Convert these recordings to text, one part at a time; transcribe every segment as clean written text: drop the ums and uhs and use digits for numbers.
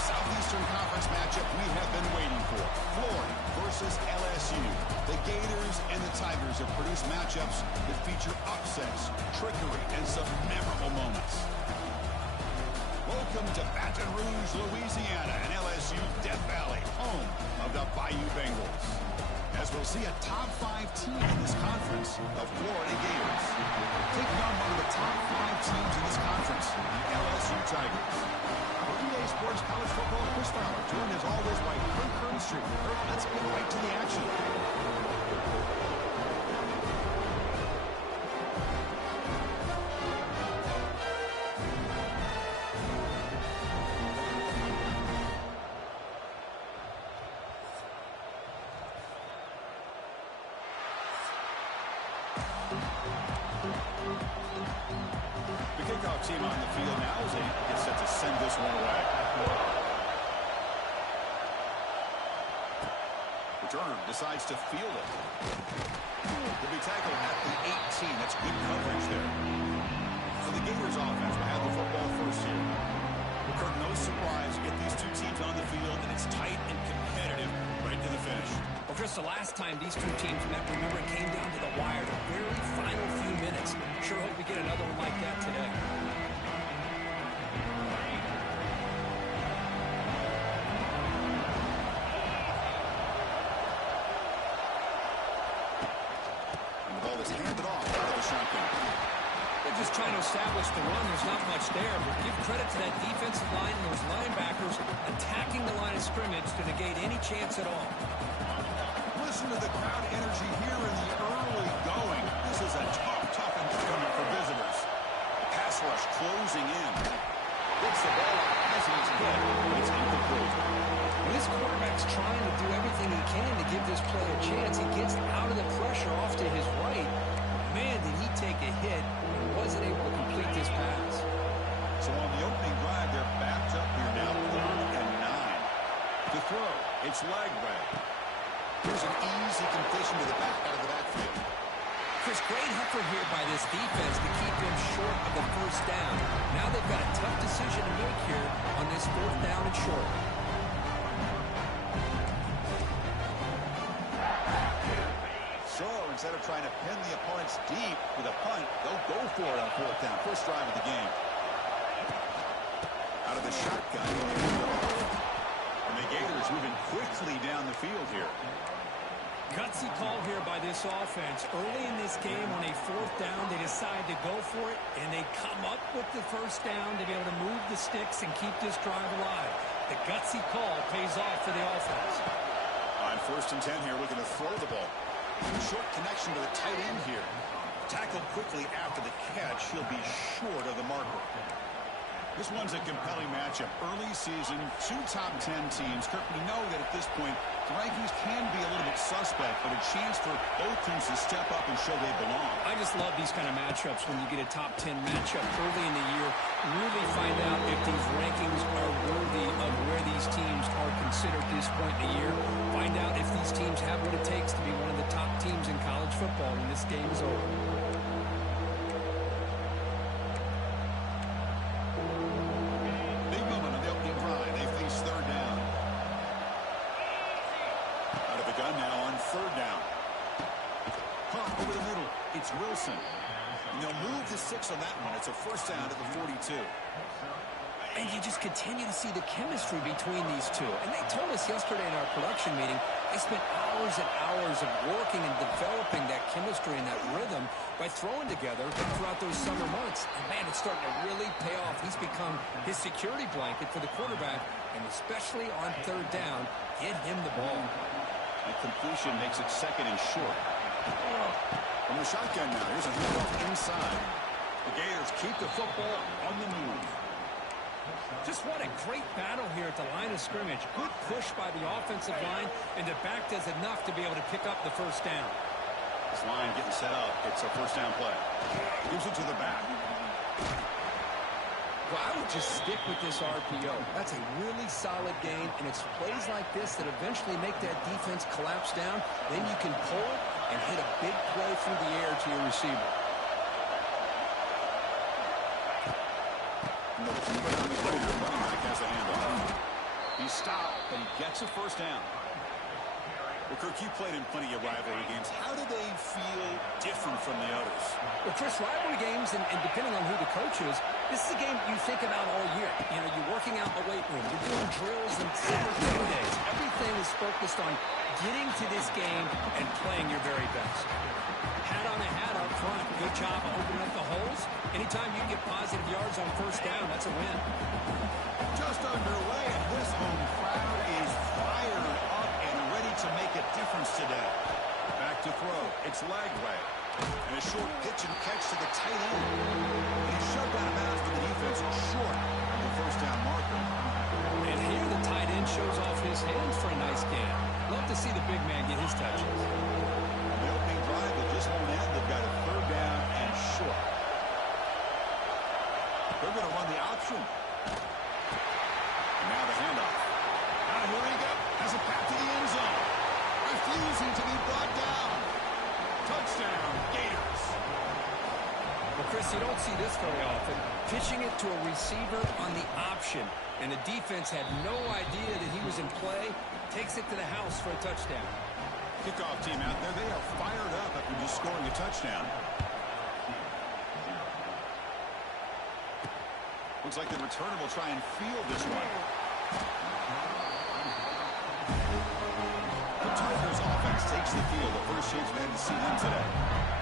Southeastern Conference matchup we have been waiting for. Florida versus LSU. The Gators and the Tigers have produced matchups that feature upsets, trickery, and some memorable moments. Welcome to Baton Rouge, Louisiana, and LSU Death Valley, home of the Bayou Bengals. As we'll see a top 5 team in this conference, the Florida Gators. Taking on one of the top 5 teams in this conference, the LSU Tigers. For EA Sports College Football, Chris Fowler, joined as always by Kirk Street. Let's get right to the action. The kickoff team on the field now as they get set to send this one away. Returner decides to field it. He'll be tackled at the 18. That's good coverage there. So the Gators offense will have the football first here. Kirk, no surprise, get these two teams on the field, and it's tight and competitive right to the finish. Well, Chris, the last time these two teams met, remember, it came down to the wire, the very final few minutes. Sure hope we get another one like that today. And the ball is handed off out of the shotgun. They're just trying to establish the run. There's not much there, but give credit to that defensive line and those linebackers attacking the line of scrimmage to negate any chance at all. Listen to the crowd energy here in the early going. This is a tough environment for visitors. Pass rush closing in. Gets the ball out as he's hit. It's incomplete. When this quarterback's trying to do everything he can to give this play a chance, he gets out of the pressure off to his right. Man, did he take a hit and wasn't able to complete this pass. So on the opening drive, they're backed up here now, 3rd and 9. To throw, it's Lagway. Here's an easy completion to the back out of the backfield. Chris, great effort here by this defense to keep him short of the first down. Now they've got a tough decision to make here on this 4th down and short. So instead of trying to pin the opponents deep with a punt, they'll go for it on 4th down. First drive of the game. Out of the shotgun. And the Gators moving quickly down the field here. Gutsy call here by this offense. Early in this game on a 4th down, they decide to go for it, and they come up with the first down to be able to move the sticks and keep this drive alive. The gutsy call pays off for the offense. On 1st and 10 here, looking to throw the ball. Short connection to the tight end here. Tackled quickly after the catch. He'll be short of the marker. This one's a compelling matchup. Early season, 2 top 10 teams. Kirk, we know that at this point, the rankings can be a little bit suspect, but a chance for both teams to step up and show they belong. I just love these kind of matchups when you get a top 10 matchup early in the year. Really find out if these rankings are worthy of where these teams are considered at this point in the year. Find out if these teams have what it takes to be one of the top teams in college football when this game is over. Wilson. And they'll move the 6 on that one. It's a first down at the 42. And you just continue to see the chemistry between these two. And they told us yesterday in our production meeting, they spent hours and hours of working and developing that chemistry and that rhythm by throwing together throughout those summer months. And, man, it's starting to really pay off. He's become his security blanket for the quarterback, and especially on 3rd down, get him the ball. The completion makes it 2nd and short. From the shotgun now, here's a handoff inside. The Gators keep the football on the move. Just what a great battle here at the line of scrimmage. Good push by the offensive line, and the back does enough to be able to pick up the first down. This line getting set up. It's a first down play. Gives it to the back. Well, I would just stick with this RPO. That's a really solid game, and it's plays like this that eventually make that defense collapse down. Then you can pull it and hit a big play through the air to your receiver. Running back has a handoff. He's stopped, but he gets a first down. Well, Kirk, you played in plenty of rivalry games. How do they feel different from the others? Well, Chris, rivalry games, and depending on who the coach is, this is a game you think about all year. You know, you're working out in the weight room. You're doing drills and summer game days. Everything is focused on getting to this game and playing your very best. Hat on a hat up front. Good job of opening up the holes. Anytime you get positive yards on first down, that's a win. Just underway, and this home crowd is fired up and ready to make a difference today. Back to throw. It's Lagway. And a short pitch and catch to the tight end. And he's shoved out of bounds to the defense short of the first down marker. And here the tight end shows off his hands for a nice gain. Love to see the big man get his touches. The opening drive that just won't end. They've got a third down and short. They're going to run the option. And now the handoff. Now here he goes. Has a pass to the end zone. Refusing to be brought down. Touchdown, Gators. Well, Chris, you don't see this very often. Pitching it to a receiver on the option, and the defense had no idea that he was in play. Takes it to the house for a touchdown. Kickoff team out there. They are fired up after just scoring a touchdown. Looks like the returner will try and field this one. The Tigers offense takes the field. The first chance we had to see them today.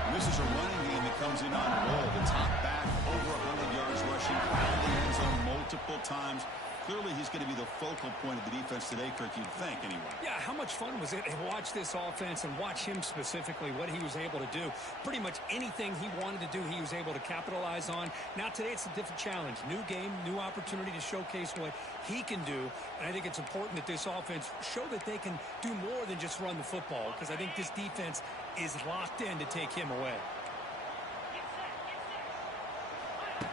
And this is a running game that comes in on a roll. The top back, over 100 yards rushing, found the end zone multiple times. Clearly, he's going to be the focal point of the defense today, Kirk, you'd think, anyway. Yeah, how much fun was it to watch this offense and watch him specifically, what he was able to do. Pretty much anything he wanted to do, he was able to capitalize on. Now, today, it's a different challenge. New game, new opportunity to showcase what he can do. And I think it's important that this offense show that they can do more than just run the football, because I think this defense is locked in to take him away.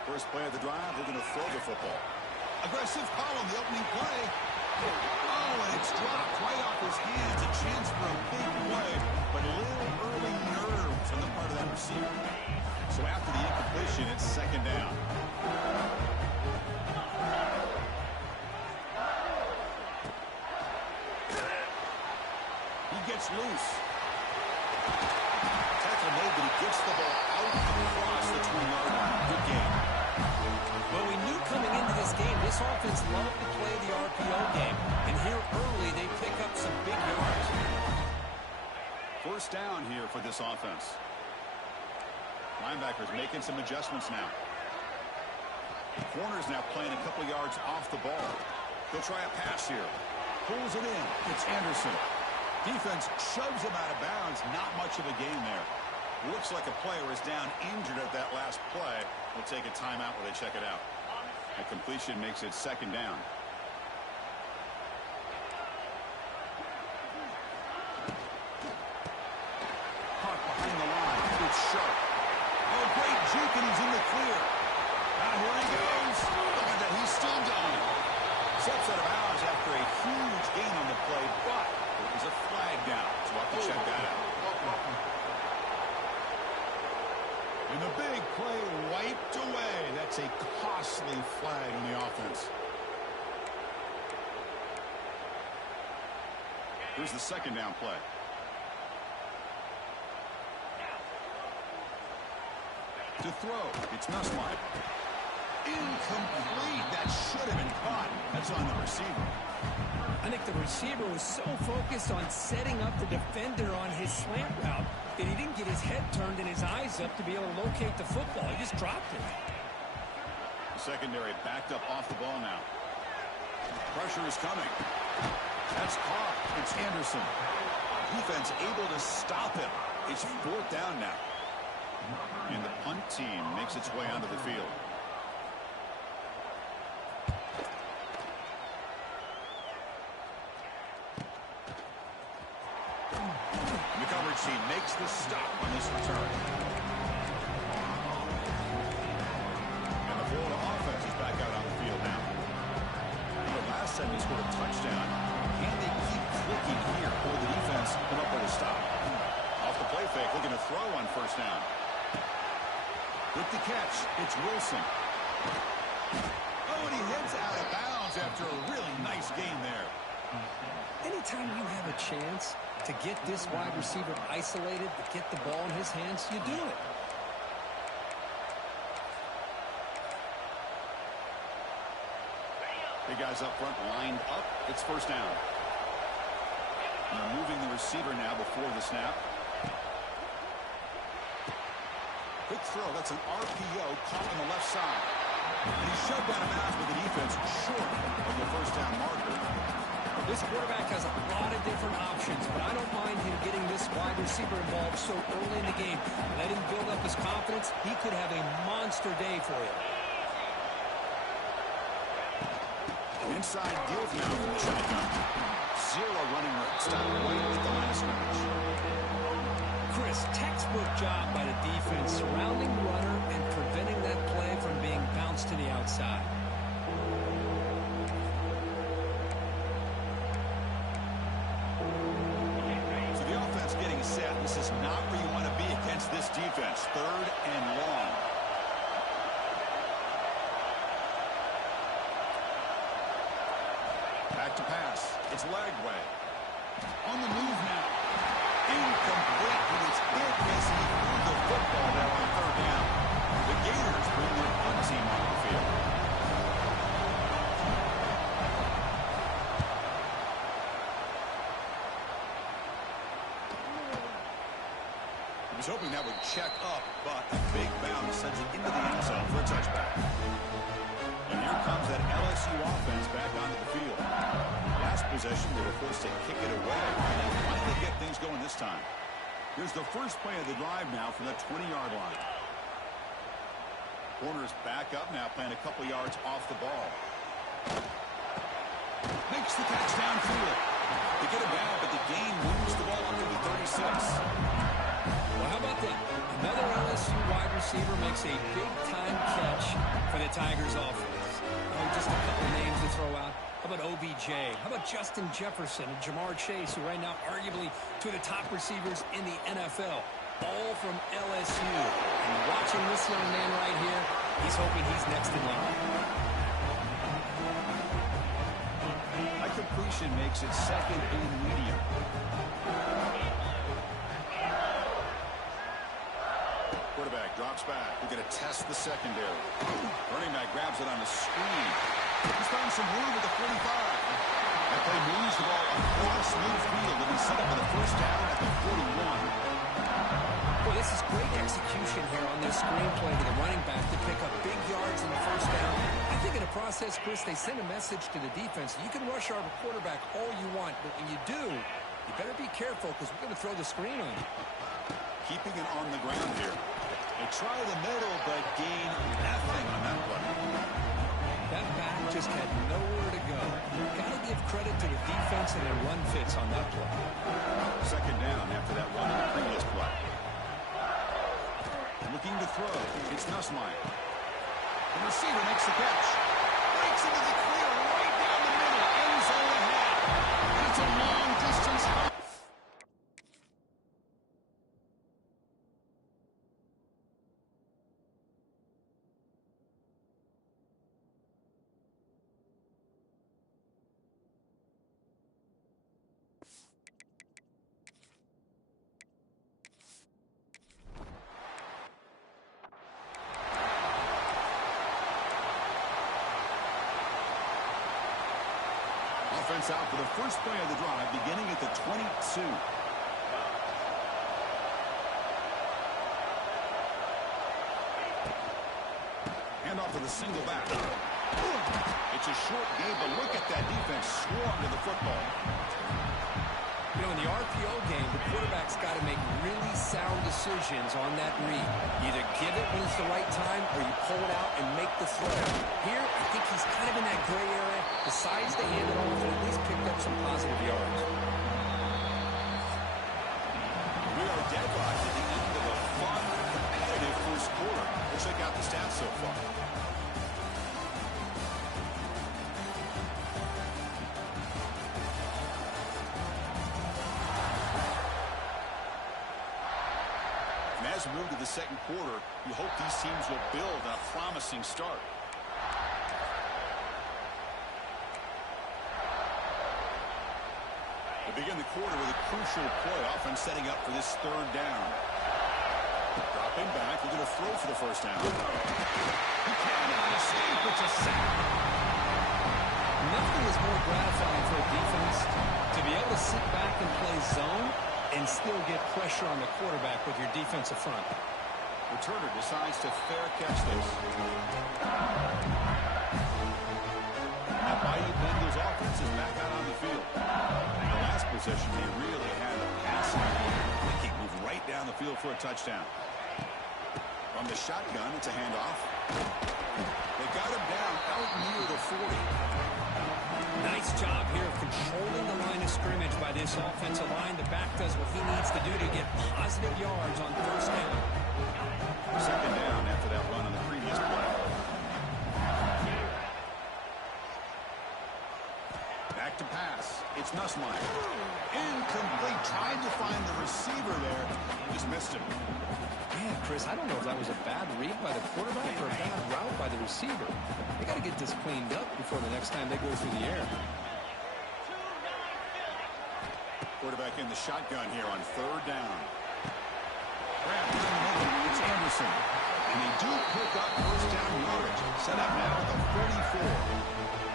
First play of the drive, they're going to throw the football. Aggressive call on the opening play. Oh, and it's dropped right off his hands. A chance for a big play, but a little early nerves on the part of that receiver. So after the incompletion, it's second down. He gets loose. Tackle made, but he gets the ball out across the 20-yard line. Good game. Well, we knew coming into this game, this offense loved to play the RPO game. And here early, they pick up some big yards. First down here for this offense. Linebackers making some adjustments now. Corners now playing a couple yards off the ball. They'll try a pass here. Pulls it in. It's Anderson. Defense shoves him out of bounds. Not much of a gain there. Looks like a player is down injured at that last play. We'll take a timeout while they check it out. A completion makes it second down. Caught behind the line. It's sharp. Oh, great juke, and he's in the clear. Now here he goes. Look at that. He's still going. Steps out of bounds after a huge gain on the play, but it was a flag down. So we'll have to check that out. And the big play wiped away. That's a costly flag on the offense. Here's the second down play. To throw, it's Nusslein. Incomplete. That should have been caught. That's on the receiver. I think the receiver was so focused on setting up the defender on his slant route that he didn't get his head turned and his eyes up to be able to locate the football. He just dropped it. The secondary backed up off the ball now. Pressure is coming. That's caught. It's Anderson. Defense able to stop him. It's fourth down now. And the punt team makes its way onto the field. The coverage team makes the stop on this return. And the Florida offense is back out on the field now. The last time they scored a touchdown. Can they keep clicking here, or the defense come up with a stop? Off the play fake, looking to throw on first down. With the catch, it's Wilson. Oh, and he heads out of bounds. yards after a really nice gain there. Anytime you have a chance to get this wide receiver isolated, to get the ball in his hands, you do it. Big guys up front lined up. It's first down. And they're moving the receiver now before the snap. Quick throw. That's an RPO caught on the left side. And he's shoved out of bounds with the defense short of the first down marker. This quarterback has a lot of different options, but I don't mind him getting this wide receiver involved so early in the game. Let him build up his confidence. He could have a monster day for you. Inside deal now from the shotgun. Zero running room. Stop right at the line of scrimmage. Chris, textbook job by the defense, surrounding the runner and preventing that play from being bounced to the outside. So the offense getting set. This is not where you want to be against this defense. Third and long. Back to pass. It's Lagway. On the move now. Incomplete, but it's hit as he threw the football there on third down. The Gators bring their punt team on the field. He was hoping that would check up, but a big bounce sends it into the end zone for a touchback. And here comes that LSU offense back onto the field. Last possession, they were forced to kick it away. And they finally get things going this time. Here's the first play of the drive now from the 20-yard line. Corner's back up now, playing a couple yards off the ball. Makes the catch downfield. They get it back, but the gain moves the ball up to the 36. Well, how about that? Another LSU wide receiver makes a big-time catch for the Tigers offense. Oh, just a couple names to throw out. How about OBJ? How about Justin Jefferson and Jamar Chase, who right now arguably two of the top receivers in the NFL, all from LSU. And watching this young man right here, he's hoping he's next in line. High completion makes it second and medium. Quarterback drops back. We're going to test the secondary. Running back grabs it on a screen. He's found some room at the 45. That play moves the ball across midfield, and he's set up with a first down at the 41. Well, this is great execution here on this screenplay to the running back to pick up big yards in the first down. I think in the process, Chris, they send a message to the defense. You can rush our quarterback all you want, but when you do, you better be careful because we're going to throw the screen on you. Keeping it on the ground here. They try the middle, but gain nothing on that play. That back just had nowhere to go. Got to give credit to the defense and their run fits on that play. Second down after that run on the previous play. Looking to throw. It's Nussmeier. The receiver makes the catch. Breaks into the clear right down the middle. End zone ahead. It's a long distance out. Offense out for the first play of the drive, beginning at the 22. Hand off to the single back. It's a short game, but look at that defense swarm to the football. You know, in the RPO game, the quarterback's got to make really sound decisions on that read. Either give it when it's the right time or you pull it out and make the throw. Here, I think he's kind of in that gray area, decides to hand it off and at least picked up some positive yards. We are deadlocked at the end of a fun, competitive first quarter. We'll check out the stats so far. As we move to the second quarter, you hope these teams will build on a promising start. begin the quarter with a crucial play. Offense setting up for this third down. Dropping back, looking to throw for the first down. He cannot escape. It's a sack. Nothing is more gratifying for a defense to be able to sit back and play zone and still get pressure on the quarterback with your defensive front. Returner decides to fair catch this. Now Bayou Bengals offense is back out on the field. In the last possession, they really had the passing game. They can move right down the field for a touchdown. From the shotgun, it's a handoff. They got him down out near the 40. Nice job here of controlling the line of scrimmage by this offensive line. The back does what he needs to do to get positive yards on first down. Second down after that run on the previous play. Back to pass. It's Nussmeier. Incomplete. Trying to find the receiver there. Just missed him. Man, Chris, I don't know if that was a bad read by the quarterback or a bad route by the receiver. They got to get this cleaned up before the next time they go through the air. Quarterback in the shotgun here on third down. Grab down the middle. It's Anderson. And they do pick up first down yardage. Set up now at the 44.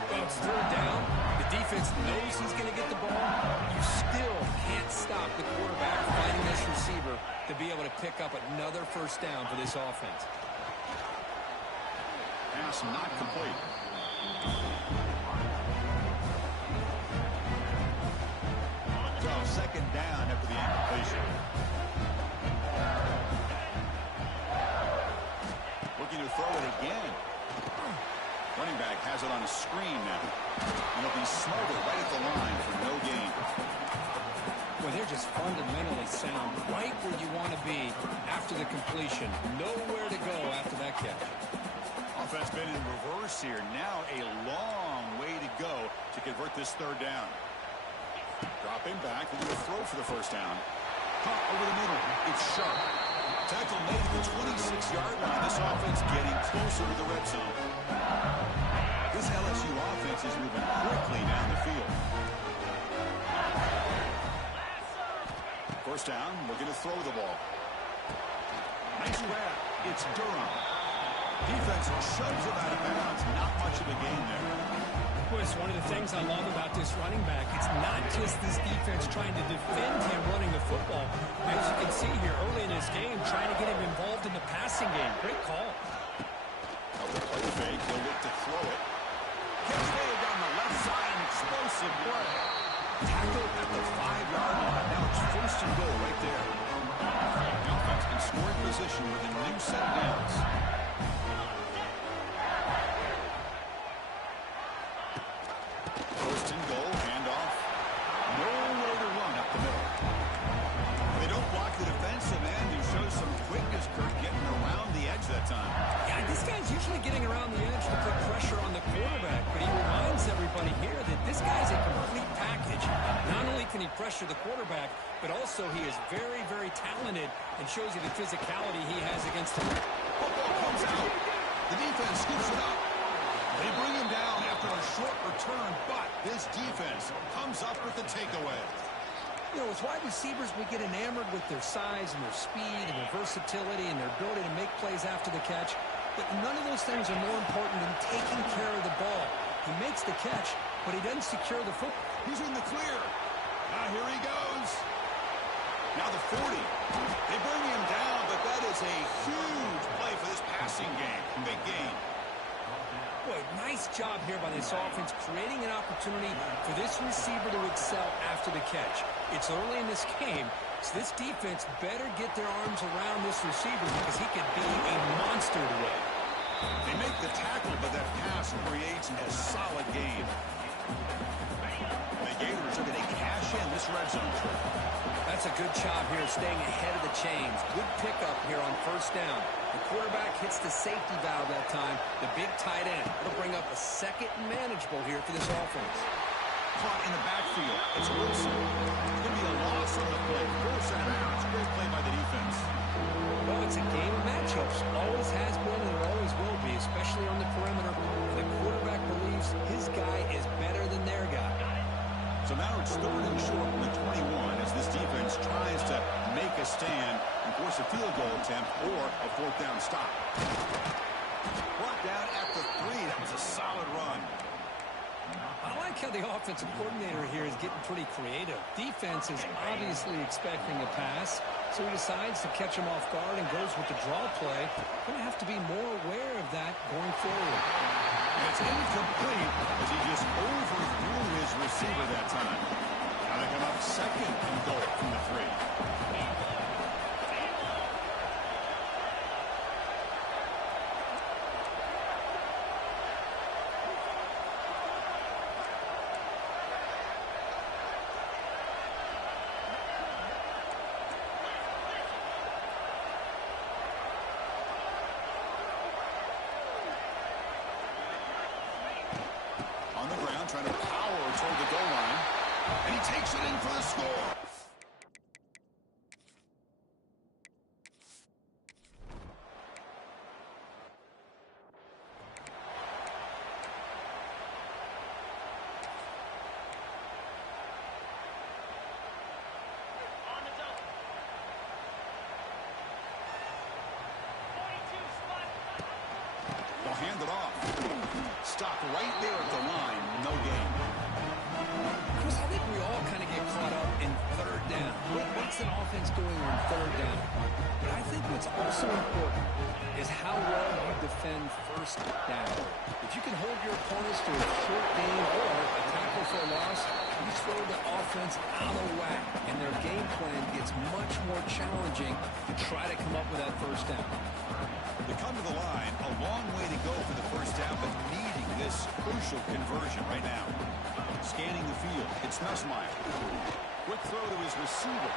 Well, it's third down. The defense knows he's going to get the ball. You still can't stop the quarterback fighting this receiver to be able to pick up another first down for this offense. Pass not complete. So second down after the incompletion. Looking to throw it again. Running back has it on a screen now. And he'll be smothered right at the line for no gain. Well, they're just fundamentally sound, right where you want to be after the completion. Nowhere to go after that catch. Offense been in reverse here. Now a long way to go to convert this third down. Dropping back, looking to throw for the first down. Caught over the middle. It's sharp. Tackle made at the 26-yard line. This offense getting closer to the red zone. This LSU offense is moving quickly down the field. First down, looking to throw the ball. Nice grab. It's Durham. Defense shoves him out of bounds. Not much of a gain there. Well, it's one of the things I love about this running back. It's not just this defense trying to defend him running the football. As you can see here early in this game, trying to get him involved in the passing game. Great call. Up the play fake. He'll look to throw it. Catch made down the left side. An explosive play. Tackle at the 5-yard line. Now it's first and goal right there. The offense in scoring position with a new set of downs. First and goal, handoff. Nowhere to run up the middle. They don't block the defensive end, who shows some quickness, Kurt, getting around the edge that time. Yeah, this guy's usually getting around the edge to put pressure on the quarterback, but he reminds everybody here that this guy's a complete package. Not only can he pressure the quarterback, but also he is very, very talented and shows you the physicality he has against him. Football comes out. The defense scoops it up. They bring him down after a short return, but this defense comes up with the takeaway. You know, with wide receivers, we get enamored with their size and their speed and their versatility and their ability to make plays after the catch. But none of those things are more important than taking care of the ball. He makes the catch, but he doesn't secure the football. He's in the clear. Now here he goes. Now the 40. They bring him down, but that is a huge play for this passing game. Big game. Boy, nice job here by this offense, creating an opportunity for this receiver to excel after the catch. It's early in this game, so this defense better get their arms around this receiver because he could be a monster today. They make the tackle, but that pass creates a solid gain. The Gators are going to cash in this red zone trip. That's a good job here, staying ahead of the chains. Good pickup here on first down. The quarterback hits the safety valve that time. The big tight end. It'll bring up a second and manageable here for this offense. Caught in the backfield. It's Wilson. It's going to be a loss on the play. Force and out. Great play by the defense. Well, it's a game of matchups. Always has been and it always will be, especially on the perimeter. The quarterback believes his guy is better than their guy. So now it's 3rd and short from the 21 as this defense tries to make a stand and force a field goal attempt or a 4th down stop. Brought down at the 3. That was a solid run. I like how the offensive coordinator here is getting pretty creative. Defense is obviously expecting a pass, so he decides to catch him off guard and goes with the draw play. Going to have to be more aware of that going forward. And it's incomplete as he just overthrew his receiver that time. Now they come up 2nd and goal from the 3. Trying to power toward the goal line, and he takes it in for the score. They'll hand it off. Stop right there at the line. No gain. Chris, I think we all kind of get caught up in 3rd down. What's an offense doing on 3rd down? But I think what's also important is how well you defend 1st down. If you can hold your opponents to a short gain or a tackle for a loss, you throw the offense out of whack, and their game plan gets much more challenging to try to come up with that 1st down. They come to the line, a long way to go for the 1st down, but needing this crucial conversion right now. Scanning the field, it's Nussmeier. Quick throw to his receiver.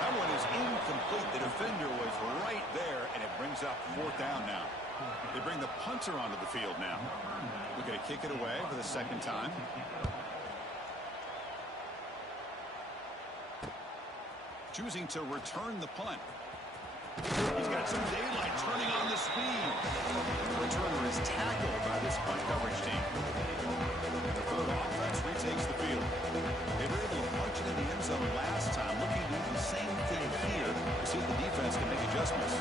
That one is incomplete. The defender was right there, and it brings up 4th down now. They bring the punter onto the field now. We're going to kick it away for the 2nd time. Choosing to return the punt. He's got some daylight turning on the speed. The returner is tackled by this punt coverage team. The 3rd offense retakes the field. They were able to punch it in the end zone last time, looking to do the same thing here to see if the defense can make adjustments.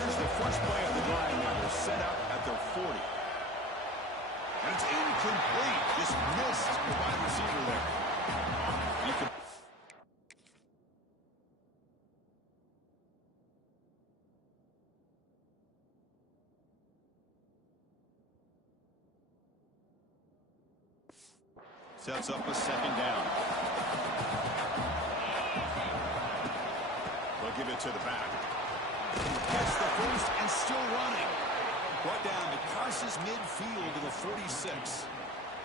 Here's the first play of the drive now. They're set up at their 40. And it's incomplete. Just missed the wide receiver there. You can sets up a 2nd down. They'll give it to the back. Gets the first and still running. Brought down. It crosses midfield to the 46.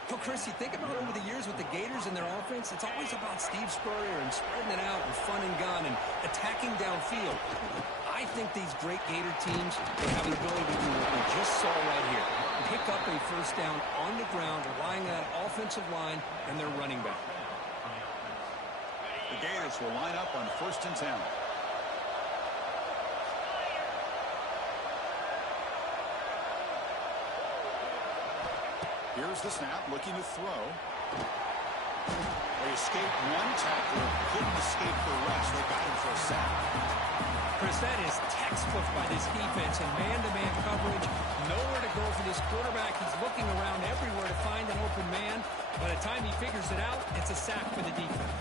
Well, Chris, you think about over the years with the Gators and their offense, it's always about Steve Spurrier and spreading it out and fun and gun and attacking downfield. I think these great Gator teams, they have an ability to do what we just saw right here. Pick up a 1st down on the ground, relying on that offensive line and their running back. The Gators will line up on 1st and 10. Here's the snap, looking to throw. They escaped one tackler, couldn't escape the rest. They got him for a sack. Chris, that is textbook by this defense and man-to-man coverage. Nowhere to go for this quarterback. He's looking around everywhere to find an open man. By the time he figures it out, it's a sack for the defense.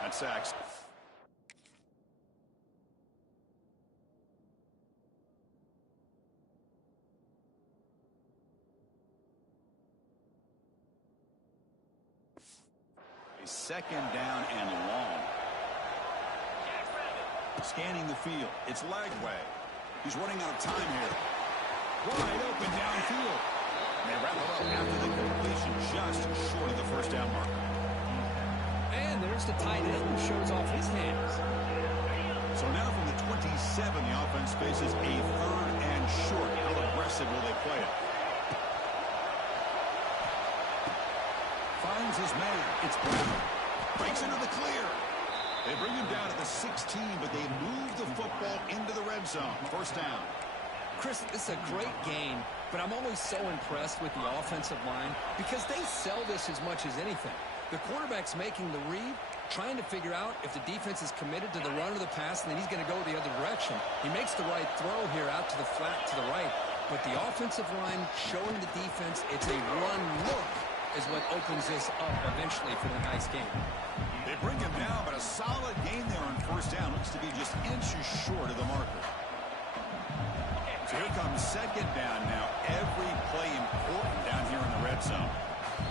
That sacks. A 2nd down and long. Scanning the field. It's Lagway. He's running out of time here. Wide open downfield. They wrap it up after the completion, just short of the 1st down mark. And there's the tight end who shows off his hands. So now from the 27, the offense faces a 3rd and short. How aggressive will they play it? Finds his man. It's Brown. Breaks into the clear. They bring him down at the 16, but they move the football into the red zone. First down. Chris, this is a great game, but I'm always so impressed with the offensive line because they sell this as much as anything. The quarterback's making the read, trying to figure out if the defense is committed to the run or the pass, and then he's going to go the other direction. He makes the right throw here out to the flat to the right, but the offensive line showing the defense it's a run look is what opens this up eventually for the nice game. They bring him down, but a solid gain there on first down. Looks to be just inches short of the marker. So here comes second down now. Every play important down here in the red zone.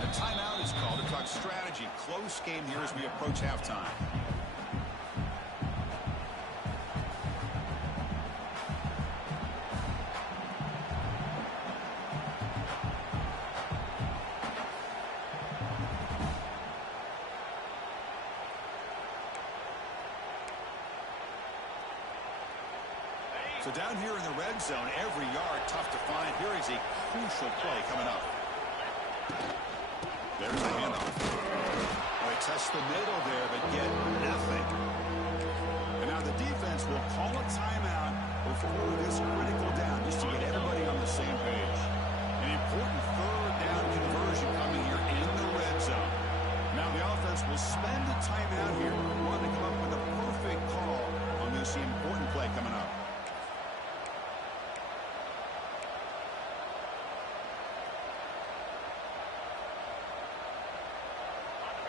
The timeout is called to talk strategy. Close game here as we approach halftime. So down here in the red zone, every yard tough to find. Here is a crucial play coming up. There's the handoff. They test the middle there, but get nothing. And now the defense will call a timeout before this critical down, just to get everybody on the same page. An important third down conversion coming here in the red zone. Now the offense will spend a timeout here. Want to come up with a perfect call on this important play coming up.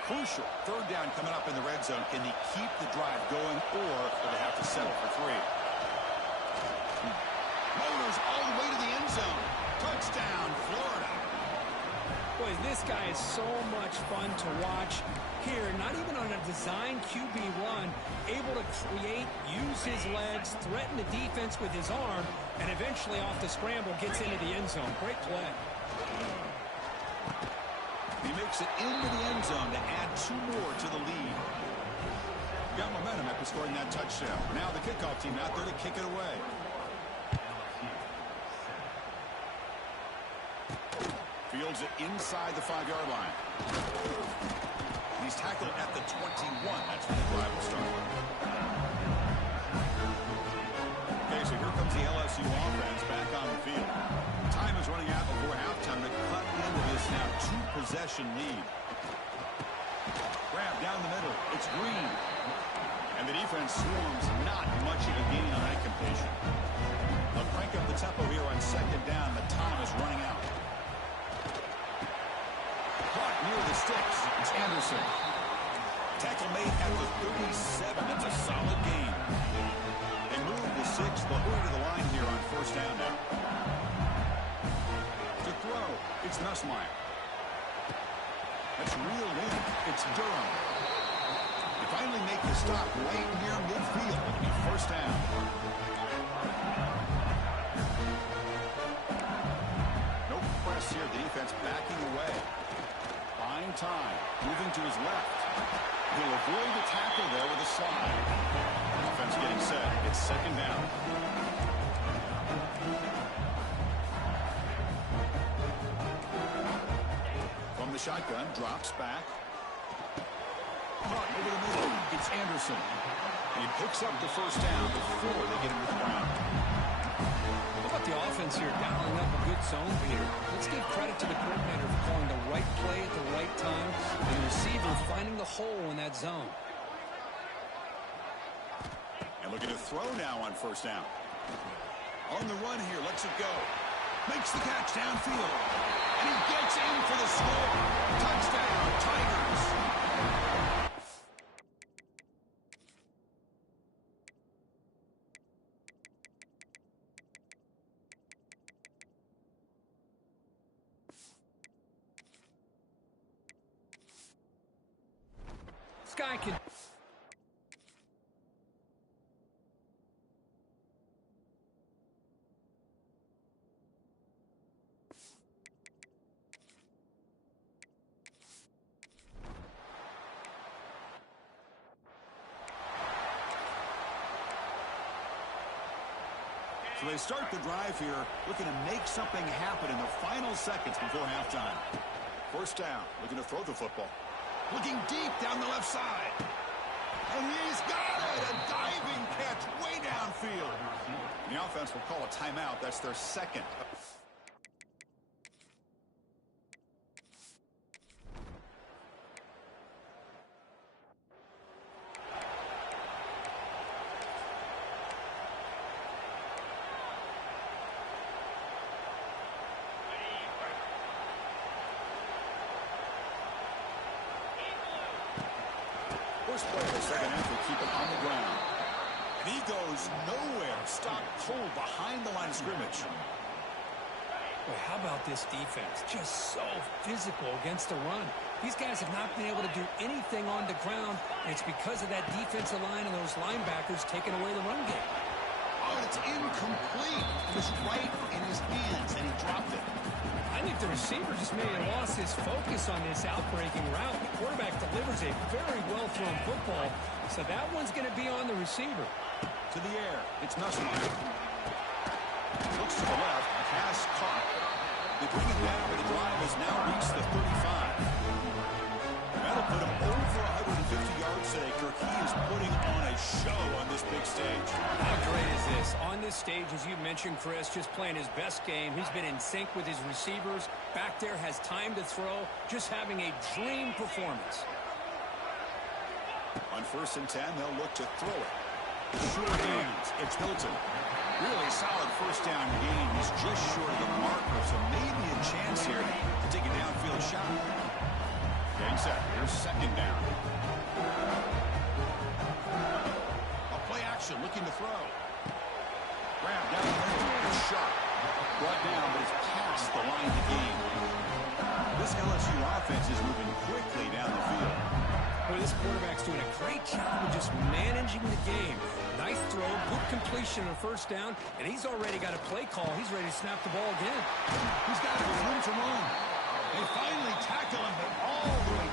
Crucial. Third down coming up in the red zone. Can they keep the drive going, or will they have to settle for three? Motors all the way to the end zone. Touchdown, Florida. Boy, this guy is so much fun to watch here. Not even on a design QB run, able to create, use his legs, threaten the defense with his arm, and eventually off the scramble gets into the end zone. Great play. He makes it into the end zone to add two more to the lead. Got momentum after scoring that touchdown. Now the kickoff team out there to kick it away. Fields it inside the 5-yard line. He's tackled at the 21. That's when the drive will start. Okay, so here comes the LSU offense back on the field. Time is running out before halftime to cut into this now two-possession lead. Grab down the middle. It's Green. And the defense swarms. Not much of a gain on that completion. They'll crank up the tempo here on second down. The time is running out. Caught near the sticks. It's Anderson. Tackle made at the 37. That's a solid gain. They move the 6. They'll hurry to the line here on first down now. To throw, it's Nussmeier. That's reeled in. It's Durham. They finally make the stop right near midfield. It'll be first down. No press here. The defense backing away. Buying time. Moving to his left. He'll avoid the tackle there with a slide. Offense getting set. It's second down. From the shotgun, drops back. Caught over the middle. It's Anderson. He picks up the first down before they get him to the ground. How about the offense here dialing up a good zone, Peter? Let's give credit to the coordinator for calling the right play at the right time and the receiver finding the hole in that zone. And looking to throw now on first down. On the run here, lets it go. Makes the catch downfield. And he gets in for the score. Touchdown, Tigers. This guy can... So they start the drive here, looking to make something happen in the final seconds before halftime. First down, looking to throw the football. Looking deep down the left side. And he's got it! A diving catch way downfield. The offense will call a timeout. That's their second. First play of the second half will keep it on the ground. And he goes nowhere. Stop cold behind the line of scrimmage. Boy, how about this defense? Just so physical against the run. These guys have not been able to do anything on the ground, and it's because of that defensive line and those linebackers taking away the run game. Oh, and it's incomplete. It was right in his hands, and he dropped it. I think the receiver just may have lost his focus on this outbreaking route. The quarterback delivers a very well-thrown football, so that one's going to be on the receiver. To the air, it's Nussmeier. Looks to the left, pass caught. They bring it down, but the drive has now reached the 35. That'll put him over 150 yards today. Kirk, he is putting on a show on this big stage. How great is this? On this stage, as you mentioned, Chris, just playing his best game. He's been in sync with his receivers. Back there, has time to throw. Just having a dream performance. On 1st and 10, they'll look to throw it. Short hands. It's Hilton. Really solid first down gain. He's just short of the marker, so maybe a chance here to take a downfield shot. Getting set. Here's second down. A play action, looking to throw. Grab down the middle. It's shot. Brought down, but it's past the line to gain. This LSU offense is moving quickly down the field. Boy, this quarterback's doing a great job of just managing the game. Nice throw, good completion on first down, and he's already got a play call. He's ready to snap the ball again. He's got room to run. They finally tackle him, but all the way.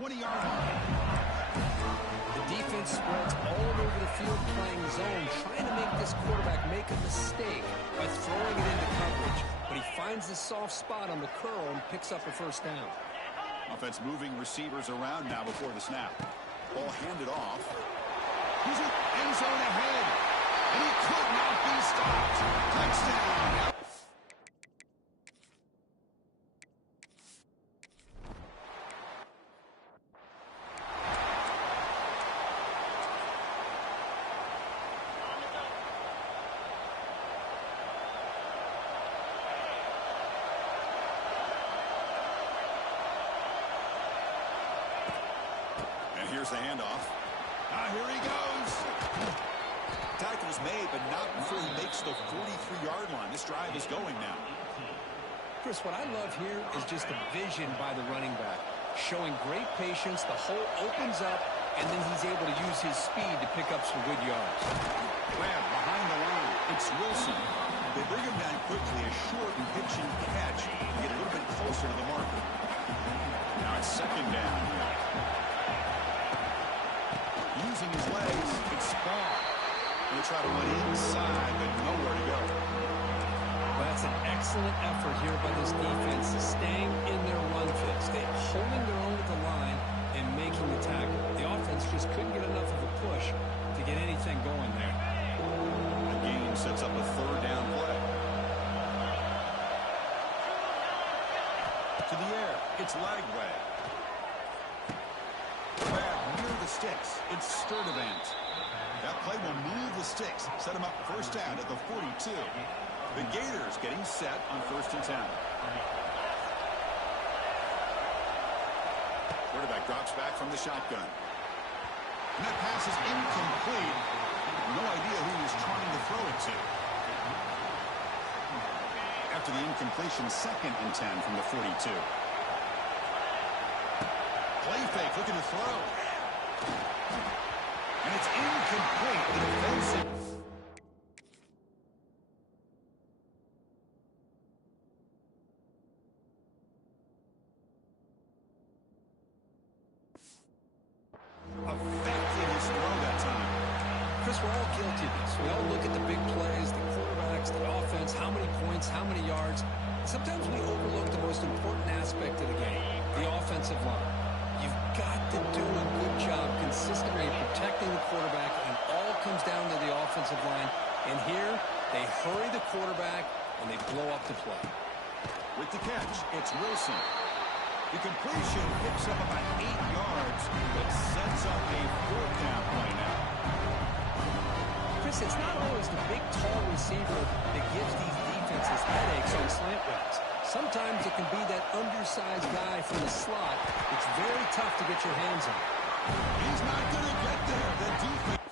20-yard line. The defense spreads all over the field playing zone, trying to make this quarterback make a mistake by throwing it into coverage. But he finds the soft spot on the curl and picks up a first down. Offense moving receivers around now before the snap. Ball handed off. He's in end zone ahead. And he could not be stopped. Touchdown. Here's the handoff. Here he goes. Tackle's made, but not before he makes the 43-yard line. This drive is going now. Chris, what I love here is just the vision by the running back. Showing great patience, the hole opens up, and then he's able to use his speed to pick up some good yards. Grab behind the line. It's Wilson. They bring him down quickly. A short and pitching catch to get a little bit closer to the marker. Now it's second down. Using his legs, it's Spall. They try to run inside, but nowhere to go. Well, that's an excellent effort here by this defense, staying in their run fix, holding their own at the line and making the tackle. The offense just couldn't get enough of a push to get anything going there. The game sets up a third down play. To the air, it's Lagway. Sticks. It's Sturdivant. That play will move the sticks, set him up first down at the 42. The Gators getting set on 1st and 10. Quarterback drops back from the shotgun. And that pass is incomplete. No idea who he's trying to throw it to. After the incompletion, 2nd and 10 from the 42. Play fake, looking to throw. And it's incomplete. The defensive. Affected his throw that time. Chris, we're all guilty of this. We all look at the big plays, the quarterbacks, the offense, how many points, how many yards. Sometimes we overlook the most important aspect of the game, the offensive line. You've got to do a good job consistently protecting the quarterback, and all comes down to the offensive line. And here, they hurry the quarterback, and they blow up the play. With the catch, it's Wilson. The completion picks up about 8 yards, but sets up a 4th-down play now. Chris, it's not always the big, tall receiver that gives these defenses headaches on slant routes. Sometimes it can be that undersized guy from the slot. It's very tough to get your hands on. He's not going to get there. The defense.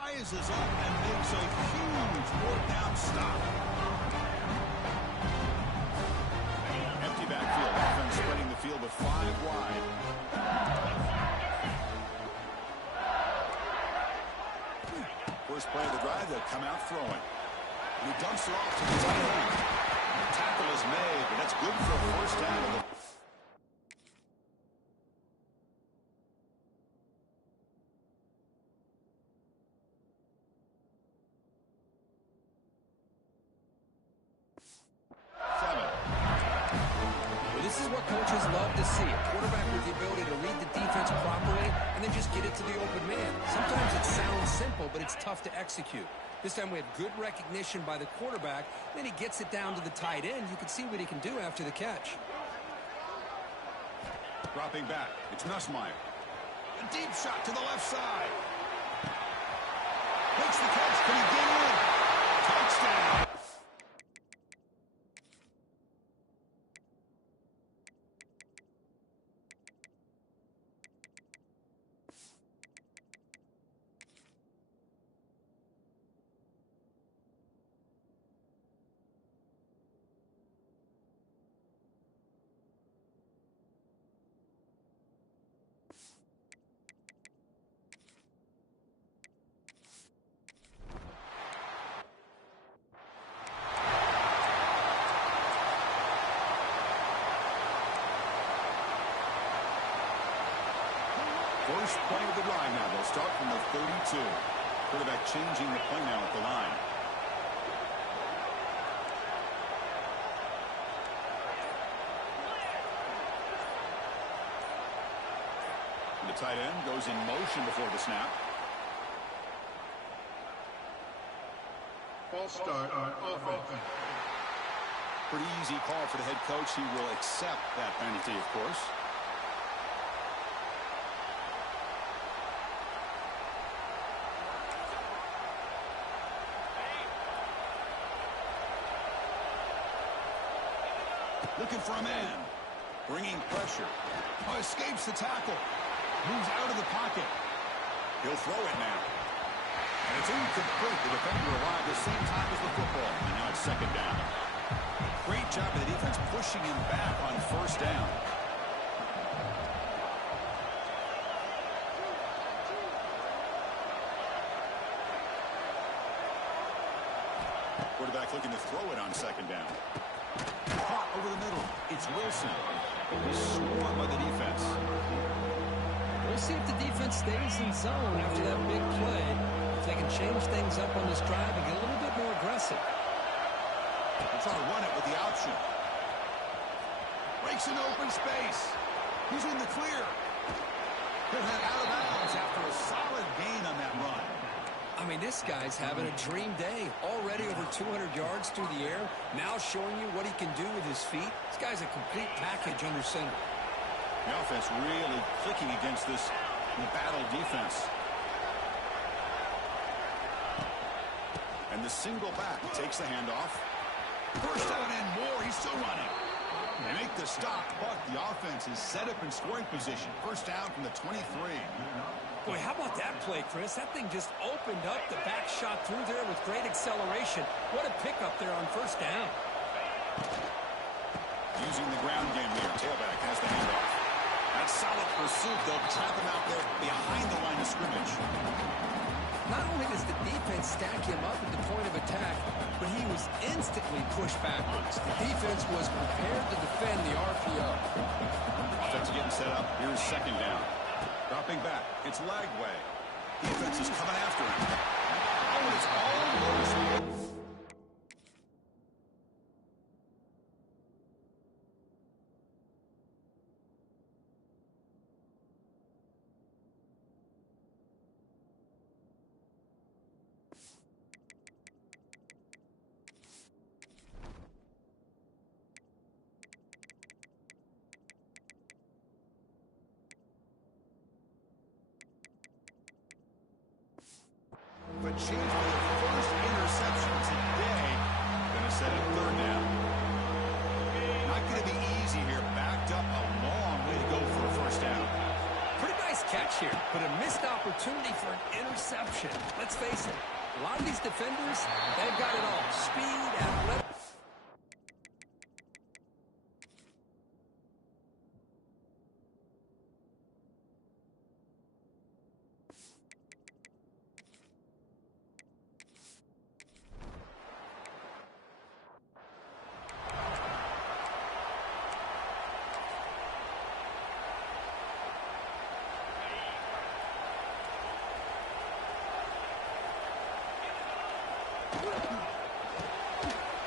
Rises up and makes a huge 4th-down stop. Empty backfield. Offense spreading the field with 5 wide. First play of the drive, they'll come out throwing. And he dumps it off to the tight end. The tackle is made, but that's good for a 1st down. This is what coaches love to see, a quarterback with the ability to read the defense properly and then just get it to the open man. Sometimes it sounds simple, but it's tough to execute. This time we have good recognition by the quarterback, then he gets it down to the tight end. You can see what he can do after the catch. Dropping back, it's Nussmeier. A deep shot to the left side. Makes the catch, can he get in? Touchdown! First play of the drive now. They'll start from the 32. Quarterback changing the play now at the line. The tight end goes in motion before the snap. False start on offense. Pretty easy call for the head coach. He will accept that penalty, of course. Looking for a man. Bringing pressure. Oh, escapes the tackle. Moves out of the pocket. He'll throw it now. And it's incomplete. The defender arrived at the same time as the football. And now it's 2nd down. Great job of the defense pushing him back on 1st down. Quarterback looking to throw it on 2nd down. Caught over the middle. It's Wilson. He's swarmed by the defense. We'll see if the defense stays in zone after that big play. If they can change things up on this drive and get a little bit more aggressive. They'll try to run it with the option. Breaks into open space. He's in the clear. He'll head out of bounds after a solid gain on that run. I mean, this guy's having a dream day. Already over 200 yards through the air. Now showing you what he can do with his feet. This guy's a complete package under center. The offense really clicking against this battle defense. And the single back takes the handoff. First down and more. He's still running. They make the stop, but the offense is set up in scoring position. First down from the 23. Boy, how about that play, Chris? That thing just opened up. The back shot through there with great acceleration. What a pickup there on 1st down. Using the ground game here. Tailback has the handoff. That's solid pursuit. They'll trap him out there behind the line of scrimmage. Not only does the defense stack him up at the point of attack, but he was instantly pushed backwards. The defense was prepared to defend the RPO. Offense getting set up. Here's second down. Dropping back. It's Lagway. Defense is coming after him. Oh, it's almost... But change for the first interception today. Going to set it third down. Not going to be easy here. Backed up a long way to go for a first down. Pretty nice catch here, but a missed opportunity for an interception. Let's face it, a lot of these defenders, they've got it all. Speed, athletic.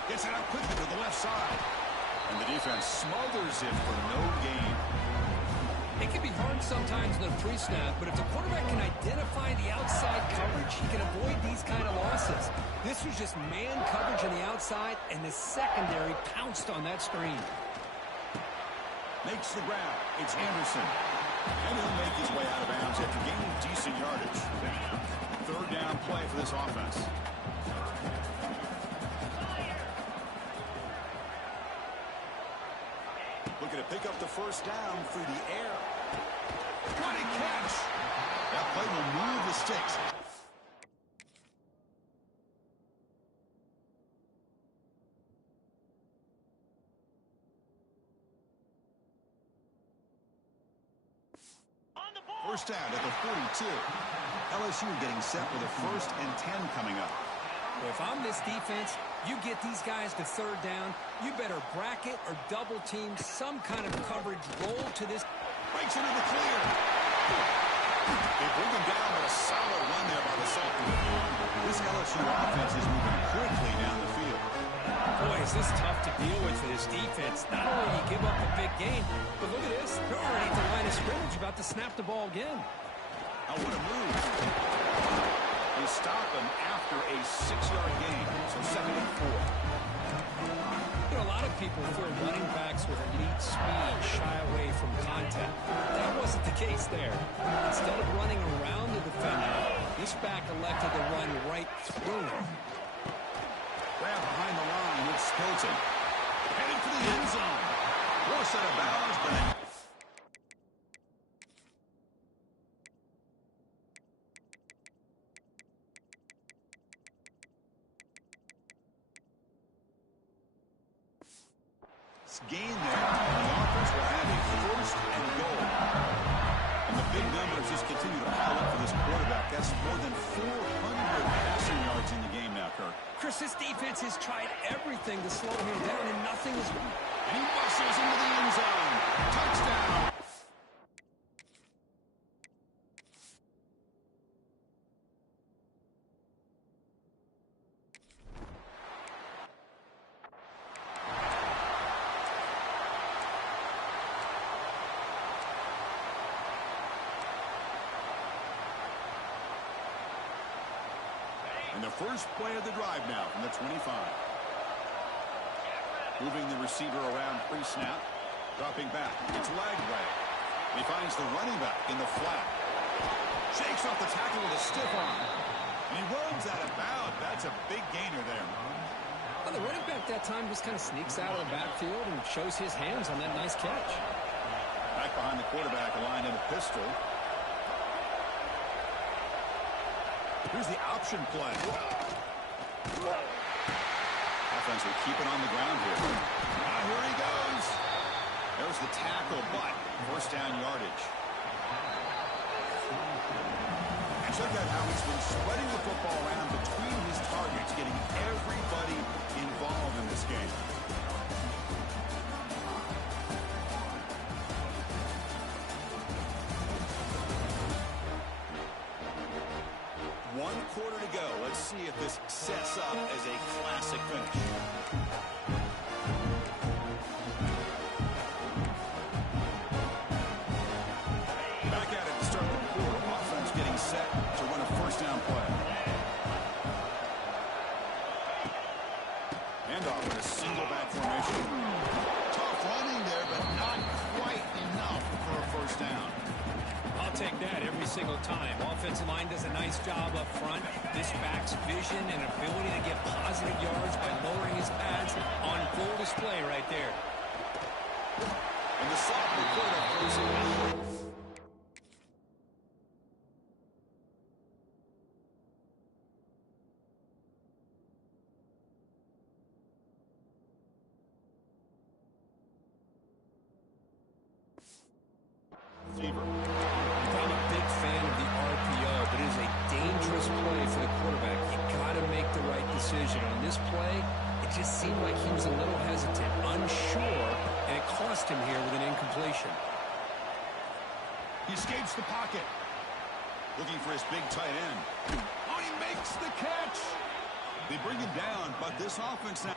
Gets it out quickly to the left side. And the defense smothers it for no gain. It can be hard sometimes in a pre-snap, but if the quarterback can identify the outside coverage, he can avoid these kind of losses. This was just man coverage on the outside, and the secondary pounced on that screen. Makes the ground. It's Anderson. And he'll make his way out of bounds after gaining decent yardage. Third down play for this offense. Looking to pick up the first down through the air. Running catch. That play will move the sticks. First down at the 42. LSU getting set with a 1st and 10 coming up. If I'm this defense, you get these guys to third down, you better bracket or double team some kind of coverage roll to this. Breaks into the clear. They bring him down, but a solid run there by the safety. This LSU offense is moving quickly down the field. Boy, is this tough to deal with for this defense. Not only do you give up a big gain, but look at this. They're already at the line of scrimmage, about to snap the ball again. Oh, what a move. They stop him after a 6-yard gain, so 2nd and 4. You know, a lot of people fear running backs with elite speed shy away from contact. That wasn't the case there. Instead of running around the defender, this back elected to run right through him. Grab behind the line with Spilton. Headed for the end zone. Force out of bounds, but gain there. The offense will have a 1st and goal. And the big numbers just continue to pile up for this quarterback. That's more than 400 passing yards in the game now, Kirk. Chris, this defense has tried everything to slow him down, and nothing is... And he bustles into the end zone. Touchdown. And the first play of the drive now from the 25. Moving the receiver around pre-snap. Dropping back. It's Lagway. He finds the running back in the flat. Shakes off the tackle with a stiff arm. And he runs out of bounds. That's a big gainer there. Well, the running back that time just kind of sneaks out of the backfield and shows his hands on that nice catch. Back behind the quarterback, aligned in a pistol. Here's the option play. Offense will keep it on the ground here. Here he goes. There's the tackle, but first down yardage. And Check out how he's been spreading the football around between his targets, getting everybody involved in this game. One quarter to go. Let's see if this sets up as a classic finish. Back at it to start the quarter. Offense getting set to run a first down play. Handoff in a single back formation. Tough running there, but not quite enough for a first down. I'll take that every single time. Offensive line does a nice job up front. This back's vision and ability to get positive yards by lowering his pads on full display right there. And the sophomore quarterback throws it out. I'm a big fan of the RPO, but it is a dangerous play for the quarterback. You got to make the right decision. On this play, it just seemed like he was a little hesitant, unsure, and it cost him here with an incompletion. He escapes the pocket. Looking for his big tight end. Oh, he makes the catch. They bring him down, but this offense now.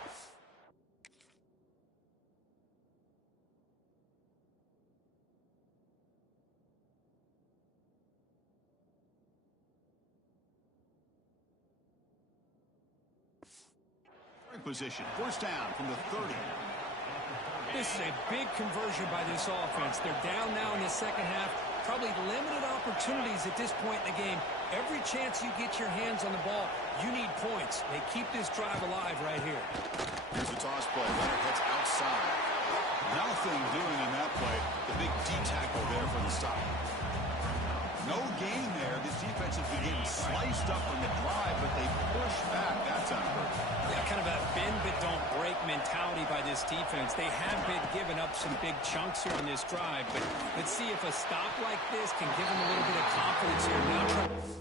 Position. First down from the 30. This is a big conversion by this offense. They're down now in the second half. Probably limited opportunities at this point in the game. Every chance you get your hands on the ball, you need points. They keep this drive alive right here. Here's the toss play. Leonard heads outside. Nothing doing in that play. The big D tackle there for the stop. No gain there. This defense has been getting sliced up on the drive, but they push back that time. Yeah, kind of a bend but don't break mentality by this defense. They have been giving up some big chunks here on this drive, but let's see if a stop like this can give them a little bit of confidence here. Now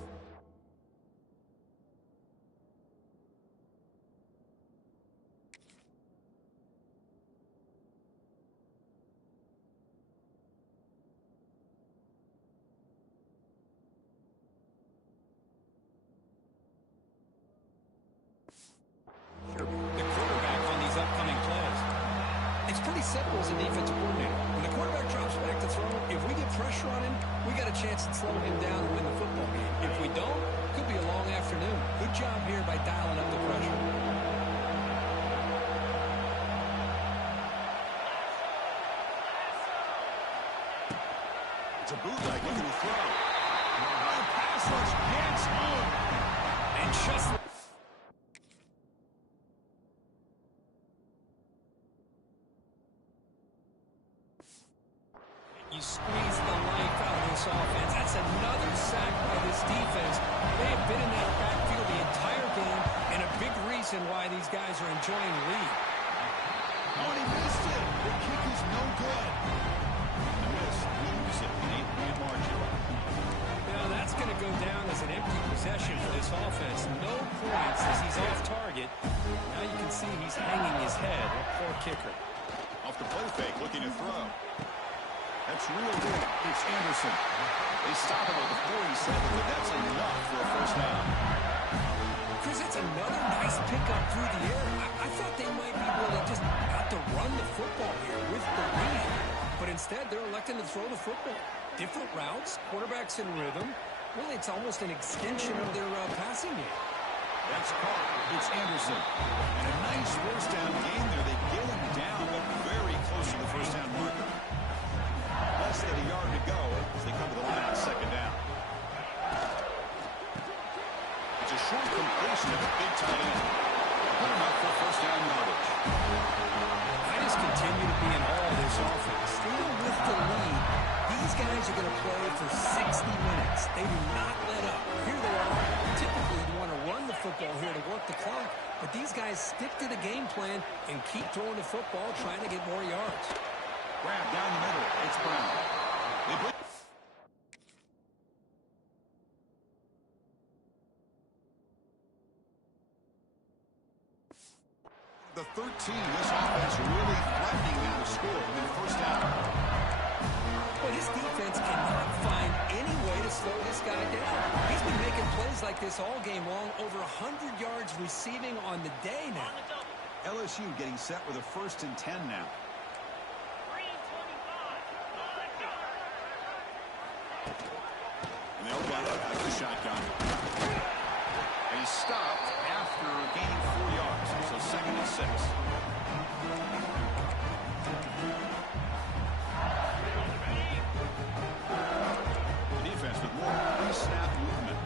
simple as a defensive coordinator. When the quarterback drops back to throw, if we get pressure on him, we got a chance to slow him down and win the football game. If we don't, could be a long afternoon. Good job here by dialing up the pressure. It's a bootleg looking to throw. The pass rush gets home. And just you squeeze the life out of this offense. That's another sack by this defense. They have been in that backfield the entire game, and a big reason why these guys are enjoying the lead. Oh, and he missed it. The kick is no good. The miss leaves it an 8-point margin. Now that's going to go down as an empty possession for this offense. No points as he's off target. Now you can see he's hanging his head. Poor kicker. Off the play fake, looking to throw. That's real good. It's Anderson. They stop him at the 47, but that's enough for a first down. Chris, it's another nice pickup through the air. I thought they might be able to just out to run the football here with the lead. But instead, they're electing to throw the football. Different routes, quarterbacks in rhythm. Really, it's almost an extension of their passing game. That's caught. It's Anderson. And a nice first down gain there. They get him down, but very close to the first down marker. Less than a yard to go as they come to the line on second down. It's a short completion of a big tight end. Good enough for first down yardage. I just continue to be in awe of this offense. Still with the lead, these guys are going to play for 60 minutes. They do not let up. Here they are. Typically, you want to run the football here to work the clock, but these guys stick to the game plan and keep throwing the football, trying to get more yards. Grab down the middle. It's Brown. the 13. This offense really threatening now to score in the first down. But his defense cannot find any way to slow this guy down. He's been making plays like this all game long, over 100 yards receiving on the day now. LSU getting set with a 1st and 10 now. And they'll run it out of the shotgun. And he's stopped after gaining 4 yards. So 2nd and 6. The defense with more pre-snap movement.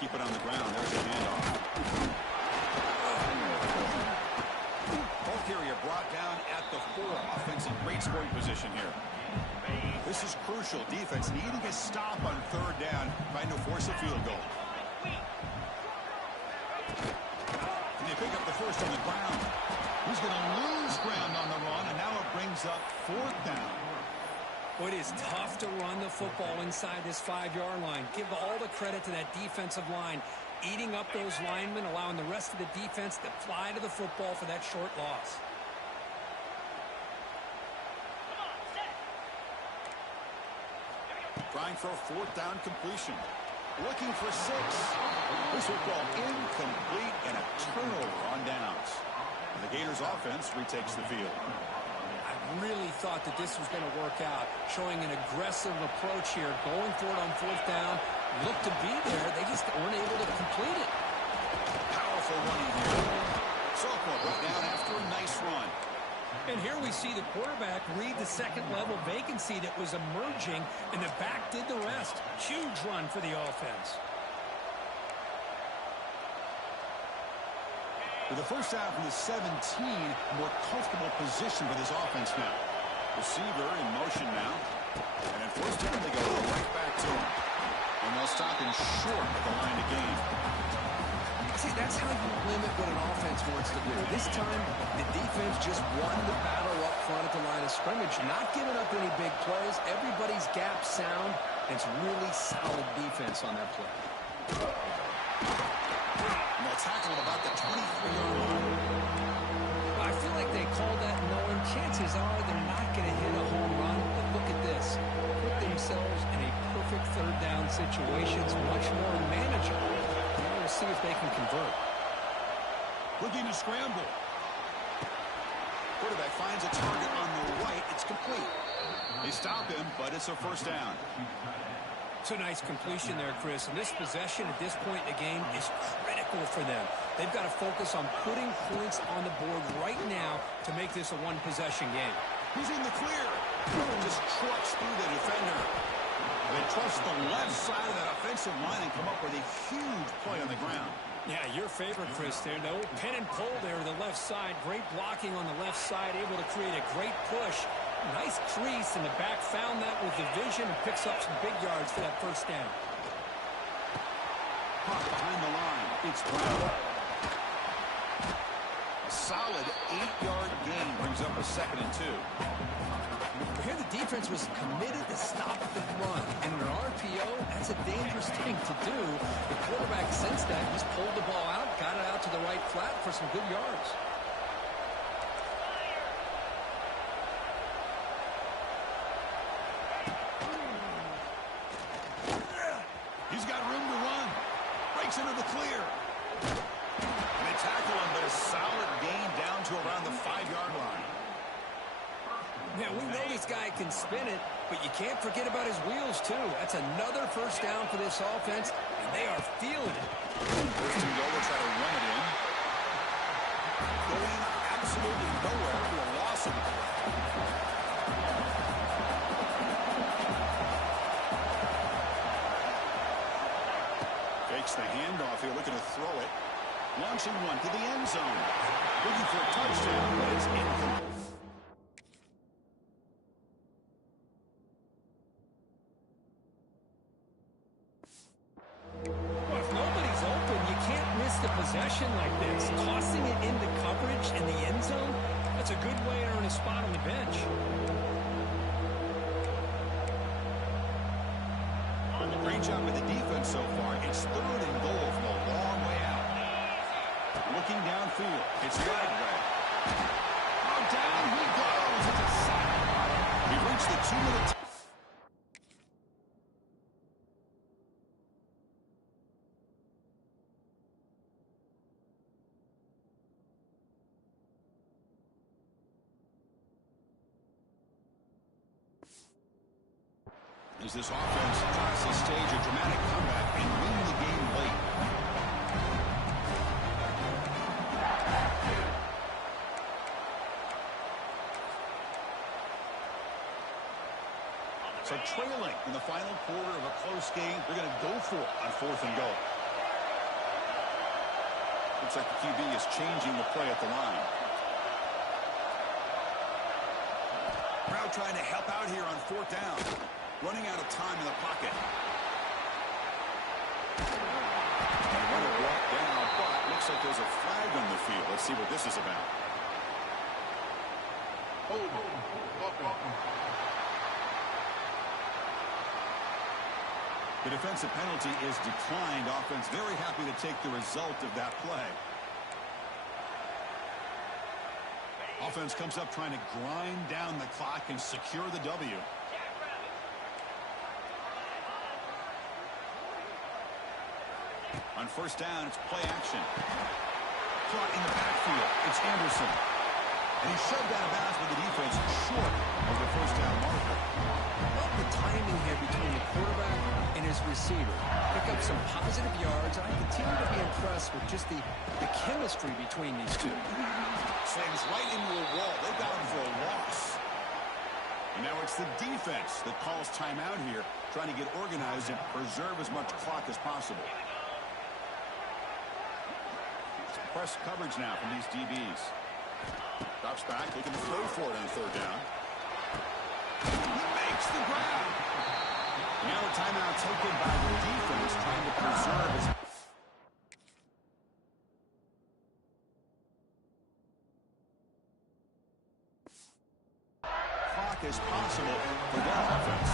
Keep it on the ground. There's a handoff. Ball carrier brought down at the 4. Offensive great scoring position here. This is crucial. Defense needing a stop on 3rd down, trying to force a field goal. And they pick up the 1st on the ground. He's going to lose ground on the run, and now it brings up 4th down. Well, it is tough to run the football inside this 5-yard line. Give all the credit to that defensive line, eating up those linemen, allowing the rest of the defense to fly to the football for that short loss. Trying for a 4th down completion. Looking for 6. This will call incomplete and a turnover on downs. The Gators offense retakes the field. I really thought that this was going to work out, showing an aggressive approach here, going for it on 4th down. Looked to be there. They just weren't able to complete it. Powerful running here. Sophomore brought down after a nice run. And here we see the quarterback read the 2nd-level vacancy that was emerging, and the back did the rest. Huge run for the offense. With the 1st down from the 17, more comfortable position for this offense now. Receiver in motion now. And at 1st down, they go right back to him. And they'll stop him short of the line of game. See, that's how you limit what an offense wants to do. This time, the defense just won the battle up front at the line of scrimmage, not giving up any big plays. Everybody's gap sound. It's really solid defense on that play. And they'll tackle about the 23-yard line. Well, I feel like they called that knowing chances are they're not going to hit a home run. But look at this. Put themselves in a perfect 3rd down situation. It's much more manageable. We'll see if they can convert. Looking to scramble. Quarterback finds a target on the right. It's complete. They stop him, but it's a 1st down. It's a nice completion there, Chris. And this possession at this point in the game is critical for them. They've got to focus on putting points on the board right now to make this a one-possession game. He's in the clear. Just trucks through the defender. They trust the left side of that offensive line and come up with a huge play on the ground. Yeah, your favorite, Chris, there. No pin and pull there to the left side. Great blocking on the left side, able to create a great push. Nice crease, and the back found that with the vision and picks up some big yards for that 1st down. Caught behind the line. It's Brown. A solid 8-yard gain brings up a 2nd and 2. Here the defense was committed to stop the run. And in an RPO, that's a dangerous thing to do. The quarterback sensed that. He's pulled the ball out, got it out to the right flat for some good yards. He's got room to run. Breaks into the clear. And they tackle him, but a solid gain down to around the 5-yard line. Yeah, we know this guy can spin it, but you can't forget about his wheels, too. That's another 1st down for this offense, and they are feeling it. 1st and goal, we'll try to run it in. Going absolutely nowhere for a loss of it. Fakes the handoff here, looking to throw it. Launching one to the end zone. Looking for a touchdown, but it's incomplete. Possession like this, tossing it into coverage in the end zone, that's a good way to earn a spot on the bench. Great job by the defense so far. It's 3rd and goal from a long way out. Looking downfield. It's Lagway. Oh, down he goes. It's a sack. He reached the 2-minute. As this offense tries to stage a dramatic comeback and win the game late. So trailing in the final quarter of a close game, they're going to go for it on 4th and goal. Looks like the QB is changing the play at the line. Crowd trying to help out here on 4th down. Running out of time in the pocket. They want to block down, but looks like there's a flag on the field. Let's see what this is about. The defensive penalty is declined. Offense very happy to take the result of that play. Offense comes up trying to grind down the clock and secure the W. On 1st down, it's play action. Caught in the backfield. It's Anderson. And he's shoved out of bounds with the defense short of the 1st down marker. Love the timing here between the quarterback and his receiver. Pick up some positive yards. I continue to be impressed with just the chemistry between these two. Slams right into a wall. They got him for a loss. And now it's the defense that calls timeout here, trying to get organized and preserve as much clock as possible. Press coverage now from these DBs. Drops back, looking to throw for it on 3rd down. He makes the grab. Now a timeout taken by the defense, trying to preserve his... clock as possible for their offense.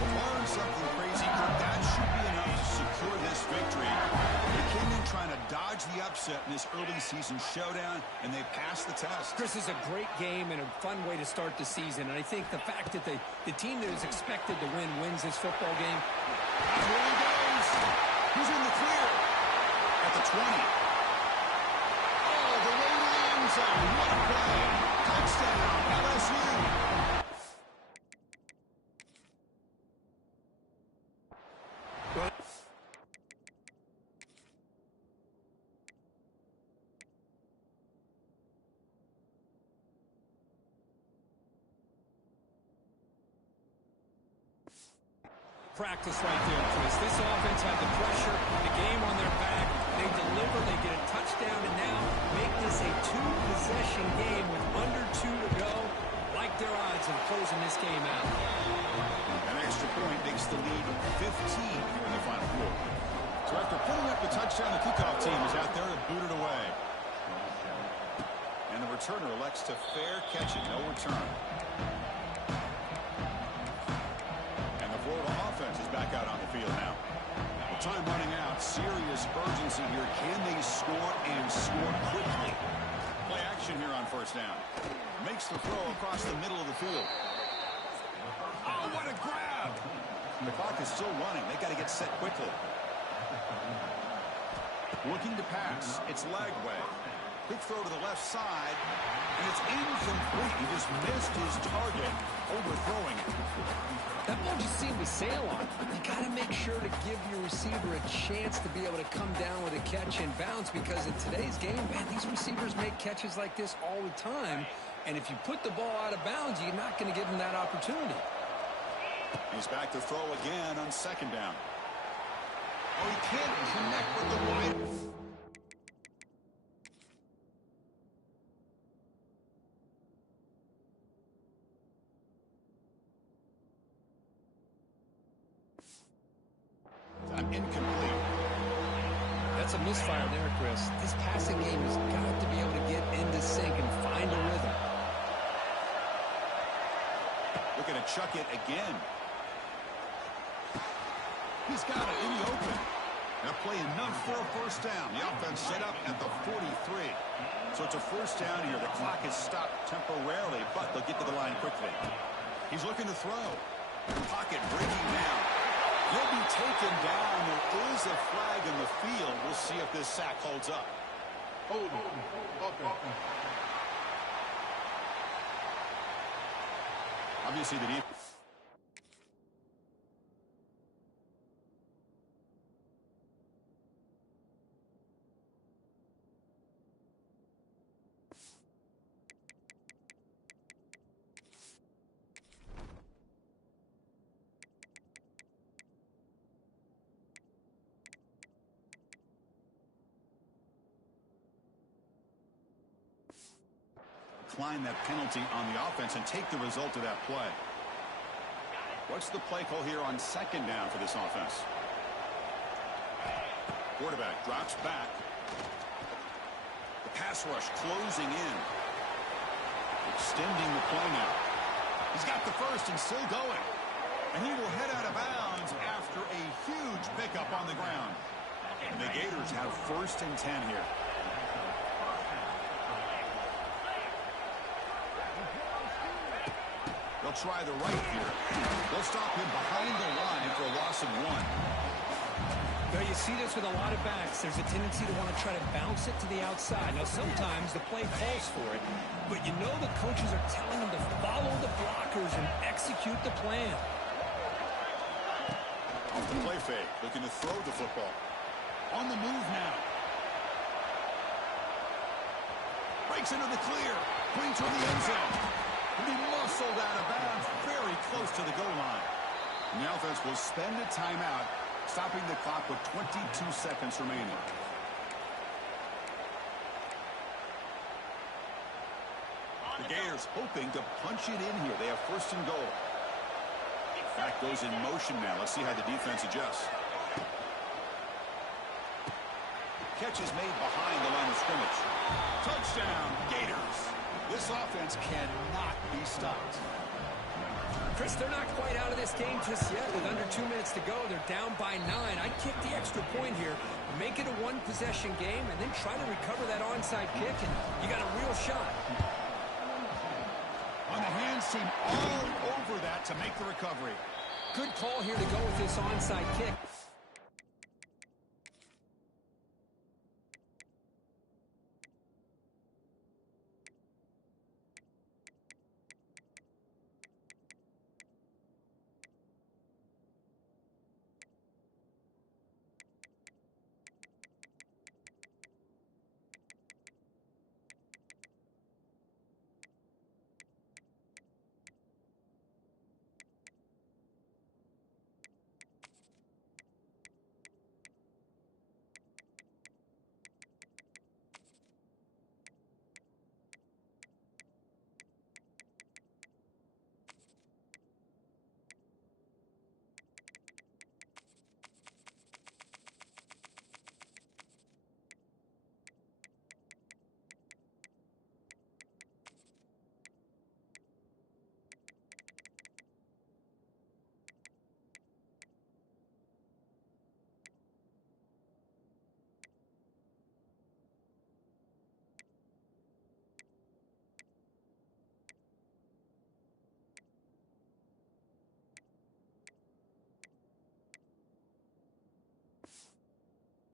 But learn something crazy, Kirk. That should be enough to secure this victory. They came in trying to dodge the upset in this early season showdown, and they passed the test. Chris, is a great game and a fun way to start the season. And I think the fact that the team that is expected to win wins this football game. And here he goes. He's in the clear. At the 20. Oh, the way to the end zone. What a play. Touchdown, LSU. Practice right there, Chris. This offense had the pressure, the game on their back. They deliver, they get a touchdown, and now make this a 2-possession game with under 2 to go. Like their odds of closing this game out. An extra point makes the lead 15 here in the final quarter. So after putting up the touchdown, the kickoff team is out there to boot it away. And the returner elects to fair catch it, no return. Offense is back out on the field now. With time running out, serious urgency here. Can they score and score quickly? Play action here on 1st down. Makes the throw across the middle of the field. Oh, what a grab! The clock is still running. They got to get set quickly. Looking to pass. It's Lagway. Quick throw to the left side, and it's incomplete. He just missed his target, overthrowing it. That ball just seemed to sail on. You got to make sure to give your receiver a chance to be able to come down with a catch and bounce, because in today's game, man, these receivers make catches like this all the time. And if you put the ball out of bounds, you're not going to give them that opportunity. He's back to throw again on 2nd down. Oh, he can't connect with the wide. Incomplete. That's a misfire there, Chris. This passing game has got to be able to get into sync and find a rhythm. Looking to chuck it again. He's got it in the open. That play enough for a first down. The offense set up at the 43. So it's a first down here. The clock is stopped temporarily, but they'll get to the line quickly. He's looking to throw. Pocket breaking down. He'll be taken down. There is a flag in the field. We'll see if this sack holds up. Hold on. Okay. Obviously, the defense. Decline that penalty on the offense and take the result of that play. What's the play call here on second down for this offense? Quarterback drops back. The pass rush closing in. Extending the play now. He's got the first and still going. And he will head out of bounds after a huge pickup on the ground. And the Gators have 1st and 10 here. They'll try the right here. They'll stop him behind the line for a loss of 1. Now, you see this with a lot of backs. There's a tendency to want to try to bounce it to the outside. Now, sometimes the play calls for it, but you know the coaches are telling them to follow the blockers and execute the plan. Off the play fake, looking to throw the football. On the move now. Breaks into the clear. Clean toward the end zone. And he muscled out of bounds very close to the goal line. And the offense will spend a timeout, stopping the clock with 22 seconds remaining. The Gators hoping to punch it in here. They have 1st and goal. Back goes in motion now. Let's see how the defense adjusts. Catch is made behind the line of scrimmage. Touchdown, Gators. This offense cannot be stopped. Chris, they're not quite out of this game just yet. With under 2 minutes to go, they're down by 9. I'd kick the extra point here, make it a one-possession game, and then try to recover that onside kick, and you got a real shot. On the hands team all over that to make the recovery. Good call here to go with this onside kick.